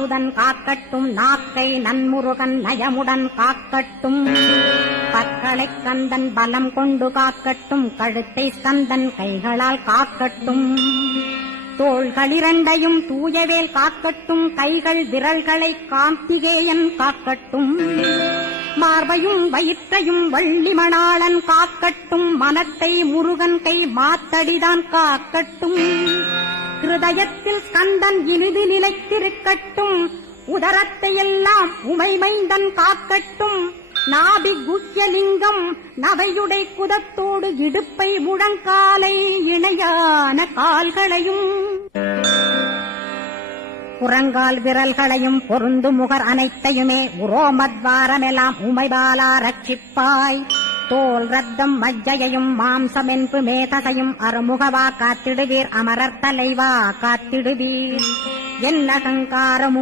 சுதன் காக்கட்டும் நாக்கை நன்முருகன் நயமுடன் காக்கட்டும் பற்களைக் கந்தன் பலம் கொண்டு காக்கட்டும் கழுத்தை ஸ்கந்தன் கைகளால் காக்கட்டும் தோள்களிரண்டையும் தூயவேல் காக்கட்டும் கைகள் விரல்களை கார்த்திகேயன் காக்கட்டும் மார்பையும் வயிற்றையும் வள்ளிமணாளன் காக்கட்டும் மனத்தை முருகன் கை மாத்தடிதான் காக்கட்டும் ஹிருதயத்தில் ஸ்கந்தன் இனிது நிலைத்திருக்கட்டும் உதரத்தை எல்லாம் உமைமைந்தன் காக்கட்டும் நாபி குஹ்யலிங்கம் நவையுடை குதத்தோடு இடுப்பை முழங்காலை இணையான கால்களையும் புறங்கால் விரல்களையும் பொருந்து முகர் அனைத்தையுமே உரோமத்வாரமெல்லாம் உமைபாலா ரட்சிப்பாய் தோல் ரத்தம் மஜ்ஜையையும் மாம்சமென்பு மேதசையும் அருமுகவா காத்திடுவீர் அமரர் தலைவா காத்திடுவீர் என் அகங்காரமும்